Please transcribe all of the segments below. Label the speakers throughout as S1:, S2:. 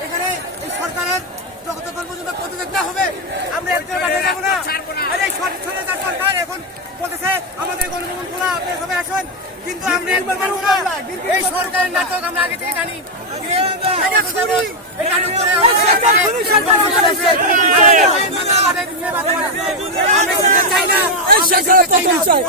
S1: এখানে এই সরকারের যতক্ষণ পর্যন্ত না হবে আমরা একজন বাসা যাব না। আর এই সর- সরকার এখন বলতেছে আমাদের গণভবন খোলা আপনি সবাই আসুন। কিন্তু আমরা একবার মানবো না এই সরকারের নাটক আমরা আগে থেকে জানি। নাটক করে আমাদের চাই না এই সরকারের চাই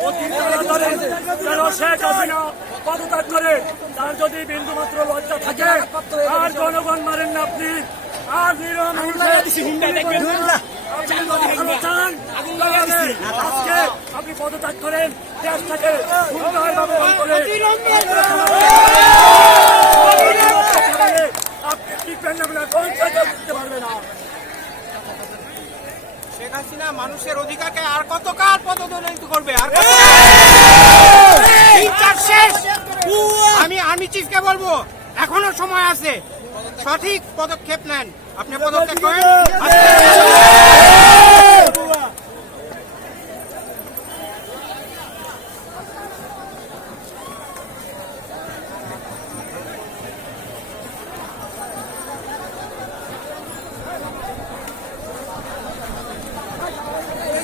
S2: অতি তাড়াতাড়ি যেন শেখ হাসিনা পদত্যাগ করে তার যদি বিন্দু মাত্র লজ্জা থাকে আর জনগণ মারেন না আপনি আর নিরম আজকে আপনি পদত্যাগ করেন
S1: শেখ হাসিনা মানুষের অধিকারকে আর কতকাল পদদলিত করবে? আর শেষ। আমি আর্মি চিফকে বলব, এখনও সময় আছে। সঠিক পদক্ষেপ নেন। আপনি পদক্ষেপ করেন।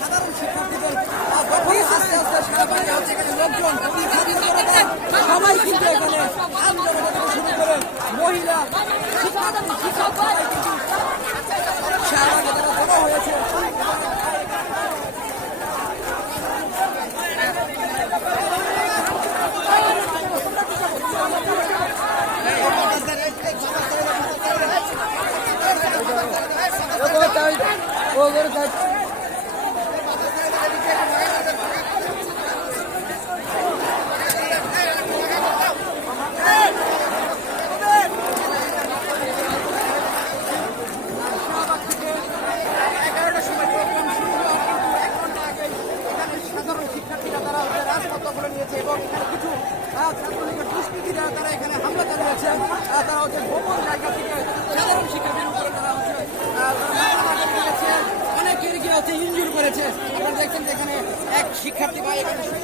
S3: সাধারণ শিক্ষার্থীদের যখন আস্তে সবাই কিন্তু এখানে মহিলা শিক্ষক শিক্ষার্থী ভাই এখানে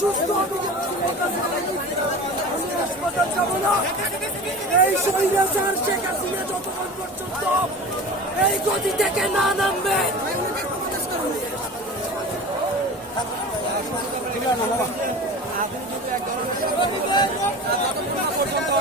S2: সুস্থ অভিযোগ যাব না। এই স্বৈরাচার শেখ হাসিনা যতক্ষণ পর্যন্ত এই গতি থেকে না নামবে।
S4: পর্যন্ত